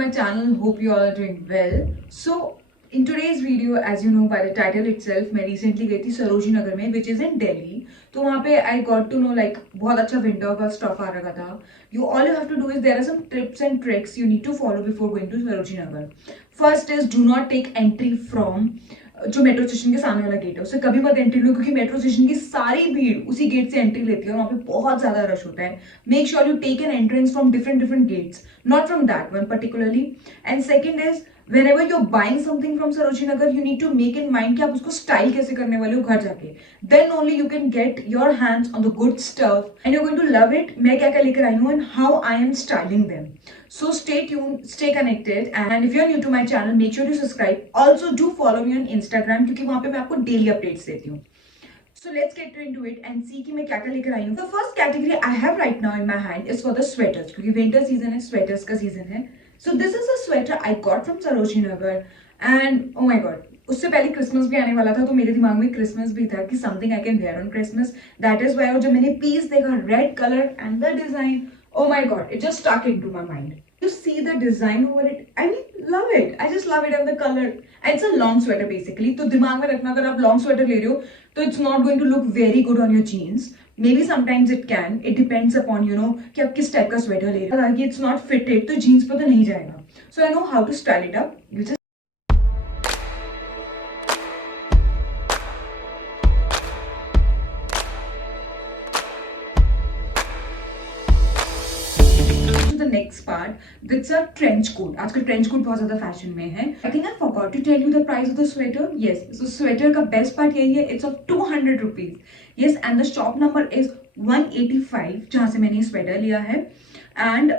my channel. Hope you all are doing well. So in today's video, as you know by the title itself, मैं recently गई थी सरोजिनी नगर में, which is in Delhi. तो वहाँ पे I got to know like बहुत अच्छा winter का स्टफ आ रखा था. All you have to do is there are some tips and tricks you need to follow before going to Sarojini Nagar. First is do not take entry from जो metro station के सामने वाला gate है उससे कभी मत एंट्री लो, क्योंकि metro station की सारी भीड़ उसी गेट से एंट्री लेती है और वहाँ पे बहुत ज्यादा रश होता है. Make sure you take an entrance from different gates, not from that one particularly. And second is whenever you're buying something from Sarojini Nagar, you need to make in mind कि आप उसको style कैसे करने वाले हो घर जाके. Then only you can get your hands on the good stuff and you're going to love it. मैं क्या क्या लेकर आई हूँ and how I am styling them. So stay tuned, stay connected, and if you're new to my channel, make sure to subscribe. Also do follow me on Instagram क्योंकि वहाँ पे मैं आपको daily updates देती हूँ. So let's get into it and see कि मैं क्या क्या लेकर आई हूँ. The first category I have right now in my hand is for the sweaters क्योंकि winter season है, sweaters का season है. So this is a sweater I got from Sarojini Nagar and oh my god, उससे पहले Christmas भी आने वाला था तो मेरे दिमाग में क्रिसमस भी था कि something I can where on Christmas. That is why जब मैंने पीस देखा red colour and the design, oh my god, it just stuck into my mind. You see the design over it, I mean love it, I just love it and the color. And it's a long sweater basically, तो दिमाग में रखना अगर आप long sweater ले रहे हो तो it's not going to look very good on your jeans. Maybe sometimes it can, it depends upon you know कि आप किस टाइप का स्वेटर ले रहे हो. ताकि it's not fitted तो जीन्स पर तो नहीं जाएगा. So I know how to style it up. You just the next part, that's a trench coat. आजकल trench coat बहुत ज़्यादा fashion में है. I think I forgot to tell you the price of the sweater. Yes, so sweater का best part यही है, it's of 200 rupees. Yes, and the shop number is 185 जहाँ से मैंने ये स्वेटर लिया है. एंड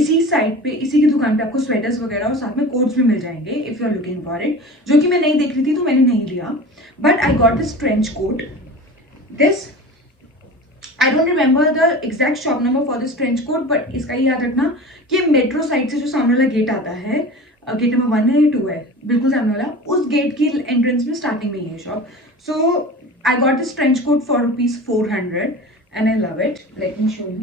इसी साइड पे, इसी की दुकान पे आपको स्वेटर्स वगैरह और साथ में कोट्स भी मिल जाएंगे if you are looking for it, जो कि मैं नहीं देख रही थी तो मैंने नहीं लिया. But I got this trench coat. This I don't remember the exact shop number for this trench coat, but इसका ये याद रखना कि मेट्रो साइड से जो सामने वाला गेट आता है, गेट नंबर 1 है या 2 है, बिल्कुल सामने वाला, उस गेट की एंट्रेंस में स्टार्टिंग में ही है shop. So I got this trench coat for ₹400 and I love it. Let me show you.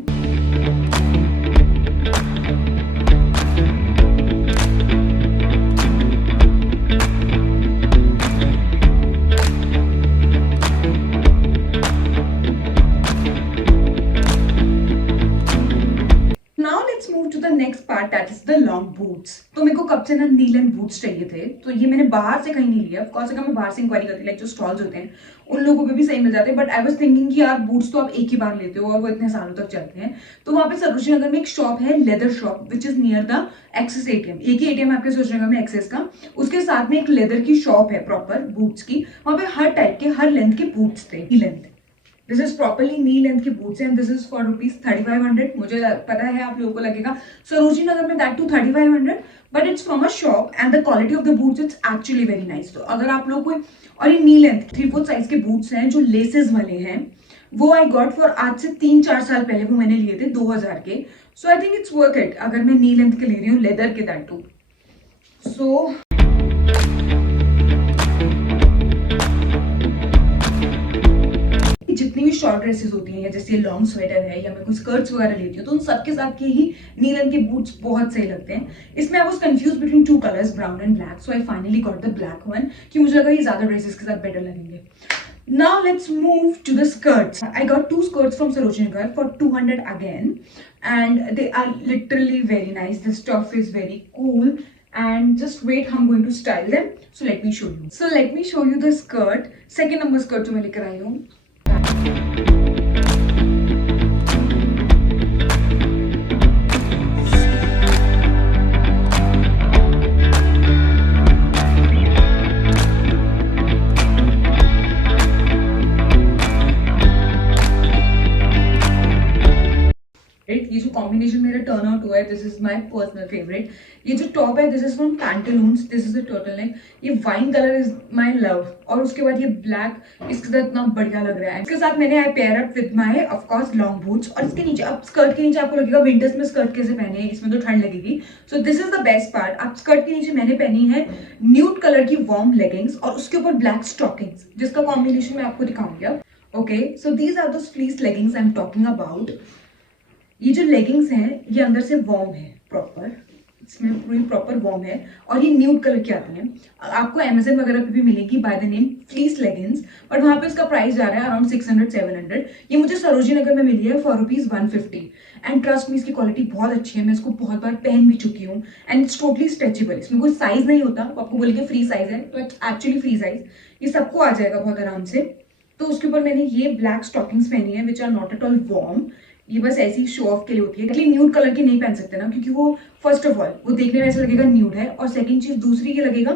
Next part that is the long boots. तो मेरे को कब से ना नील एंड बूट्स चाहिए थे, तो ये मैंने बाहर से कहीं नहीं लिया. ऑफ कोर्स अगर मैं बाहर से इंक्वायरी करती लाइक जो स्टॉल्स होते हैं उन लोगों पे भी सही मिल जाते हैं, बट आई वाज थिंकिंग कि यार बूट्स तो आप एक ही बार लेते हो और वो इतने सालों तक चलते हैं. तो वहाँ पे सरोजिनी नगर में एक शॉप है, leather shop, which is near the Axis ATM. एक ही एटीएम है आपके सरोजिनी नगर में एक्सेस का, उसके साथ में एक लेदर की शॉप है प्रॉपर बूट्स की. वहाँ पे हर टाइप के हर लेंथ के बूट्स थे. Length this is properly knee length के boots and this is for ₹3500. मुझे पता है आप लोगों को लगेगा सरोजिनी नगर में that to 3500, but it's from a shop and the quality of the boots it's actually very nice. तो अगर आप लोग को, और ये नी लेंथ 3/4 साइज के बूट्स हैं जो लेसेस वाले हैं, वो आई गॉट फॉर आज से 3-4 साल पहले वो मैंने लिए थे 2000 के. So I think it's worth it अगर मैं नी लेंथ के ले रही हूँ, लेदर के दैट टू. सो जितनी भी शॉर्ट ड्रेसेस होती हैं या जैसे लॉन्ग स्वेटर है या मैं कुछ स्कर्ट्स वगैरह लेती हूँ तो उन सबके साथ के ही नील रंग के बूट्स बहुत सही लगते हैं. इसमें I was confuse between 2 colours, brown and black, so I finally got the black one कि मुझे लगा ये ज्यादा ड्रेसेस के साथ बेटर लगेंगे. Now let's move to the skirts. I got 2 skirts from Sarojini Nagar for 200 again, and they are literally very nice. The stuff is very cool. And just wait, I'm going to style them. So let me show you. So let me show you the skirt. Second number skirt जो मैं लेकर आई हूँ. ये जो combination मेरा turn out हुआ है, this is my personal favourite. ये जो टॉप है this is from Pantaloons, this is a turtle neck. ये wine colour is my love, और उसके बाद ये ब्लैक इसके साथ इतना बढ़िया लग रहा है. इसके साथ मैंने I pair up with my of course long boots. और इसके नीचे, अब स्कर्ट के नीचे आपको लगेगा विंटर्स में स्कर्ट कैसे पहने, इसमें तो ठंड लगेगी. सो this is the best part. आप स्कर्ट के नीचे मैंने पहनी है न्यूड कलर की वार्म लेगिंग्स और उसके ऊपर ब्लैक स्टॉकिंग्स, जिसका कॉम्बिनेशन मैं आपको दिखाऊंगी अब. Okay, so these are the fleece leggings I am talking about. ये जो लेगिंग्स हैं ये अंदर से वार्म है प्रॉपर, इसमें पूरी प्रॉपर वॉर्म है और ये न्यूड कलर की आती है। आपको अमेजन वगैरह पे भी मिलेगी by the name fleece leggings, but वहाँ पे इसका प्राइस जा रहा है अराउंड 600-700। ये मुझे सरोजिनी नगर में मिली है फॉर ₹150 एंड ट्रस्ट मी इसकी क्वालिटी बहुत अच्छी है। मैं इसको बहुत बार पहन भी चुकी हूँ एंड इट्स टोटली स्ट्रेचेबल। इसमें कोई साइज नहीं होता, वो आपको बोलेंगे फ्री साइज है तो इट्स एक्चुअली फ्री साइज, ये सबको आ जाएगा बहुत आराम से। तो उसके ऊपर मैंने ये ब्लैक स्टॉकिंग्स पहनी है which are not at all warm. ये बस ऐसी शो ऑफ के लिए होती है, लेकिन न्यूड कलर की नहीं पहन सकते ना, क्योंकि वो फर्स्ट ऑफ ऑल वो देखने में ऐसा लगेगा न्यूड है, और सेकंड चीज दूसरी ये लगेगा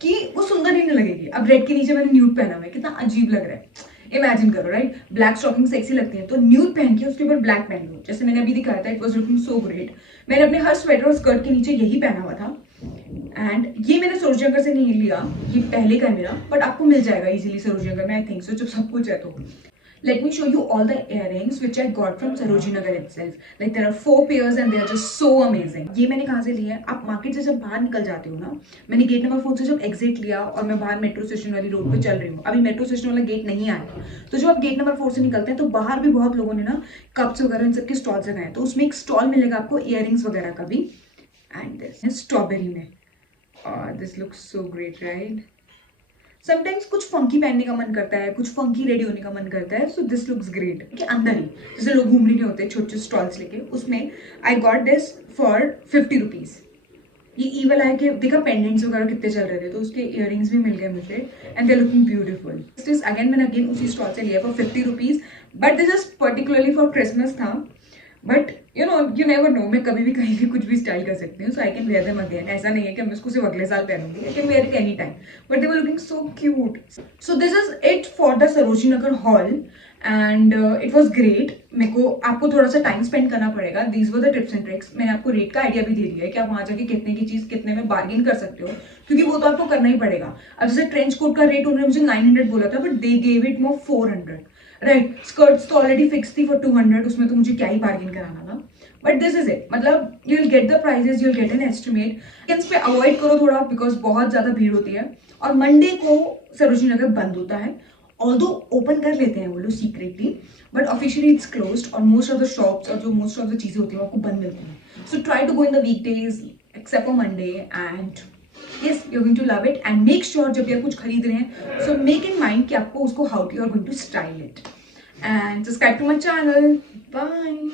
कि वो सुंदर ही नहीं लगेगी। अब रेड के नीचे मैंने न्यूड पहना हुआ है, कितना अजीब लग रहा है। इमेजिन करो राइट, ब्लैक स्टॉकिंग सेक्सी लगती है तो न्यूड पहन के उसके ऊपर ब्लैक पहन लो, जैसे मैंने अभी दिखाया था। It was looking so great. मैंने अपने हर स्वेटर और स्कर्ट के नीचे यही पहना हुआ था एंड ये मैंने सरोजिनी नगर से नहीं लिया, ये पहले का है मेरा, बट आपको मिल जाएगा इजीली सरोजिनी नगर में, आई थिंक सो, जब सब कुछ है तो। Let me show you all the earrings which I got from Sarojini Nagar itself. Like there are 4 pairs and they are just so amazing. ये मैंने कहाँ से लिया है? आप मार्केट से जब बाहर निकल जाते हो ना, मैंने गेट नंबर 4 से जब एग्जिट लिया और मैं बाहर मेट्रो स्टेशन वाली रोड पे चल रही हूँ, अभी मेट्रो स्टेशन वाला गेट नहीं आया, तो जब आप गेट नंबर 4 से निकलते हैं तो बाहर भी बहुत लोगों ने ना कप्स वगैरह इन सबके स्टॉल्स लगाए हैं, तो उसमें एक स्टॉल मिलेगा आपको इयरिंग्स वगैरह का भी। एंड दिस स्ट्रॉबेरी में, this looks so great right. Sometimes कुछ फंकी पहनने का मन करता है, कुछ फंकी रेडी होने का मन करता है, सो दिस लुक्स ग्रेट। कि अंदर ही जैसे लोग घूम रहे होते हैं छोटे छोटे स्टॉल्स लेके, उसमें आई गॉट दिस फॉर ₹50। ये ईवल आई के देखा पेंडेंट्स वगैरह कितने चल रहे थे, तो उसके इयरिंग्स भी मिल गए मुझे and they are looking beautiful. This again मैंने अगेन उसी स्टॉल से लिया for ₹50, but this is particularly for Christmas था। बट यू नेवर नो, मैं कभी भी कहीं भी कुछ भी स्टाइल कर सकती हूँ, so I can wear them again. ऐसा नहीं है कि मैं इसको सिर्फ अगले साल पहनूंगी, I can wear it any time, but they were looking so cute. So this is it for the Sarojini Nagar haul and it was great. मेरे को आपको थोड़ा सा टाइम स्पेंड करना पड़ेगा। These were the tips and tricks. मैंने आपको rate का आइडिया भी दे दिया है कि आप वहां जाके कितने की चीज कितने में बार्गेन कर सकते हो, क्योंकि वो तो आपको करना ही पड़ेगा। अब जैसे ट्रेंच कोट का रेट उन्होंने मुझे 900 बोला था, but they gave it more 400 right. Skirts तो ऑलरेडी फिक्स थी फॉर 200, उसमें तो मुझे क्या ही बार्गेन कराना था। बट दिस इज इट, मतलब you will get the prices, you will get an estimate. Weekends पे अवॉइड करो थोड़ा, बिकॉज बहुत ज्यादा भीड़ होती है, और मंडे को सरोजिनी नगर बंद होता है। ऑल्दो ओपन कर लेते हैं वो लोग secretly, but officially it's closed, और मोस्ट ऑफ द शॉप्स और जो मोस्ट ऑफ द चीजें होती है आपको बंद मिलती हैं। So try to go in the weekdays except for Monday and yes, you're going to love it. And make sure जब भी आप कुछ खरीद रहे हैं, so make in mind कि आपको उसको how you are going to style it. And subscribe to my channel. Bye.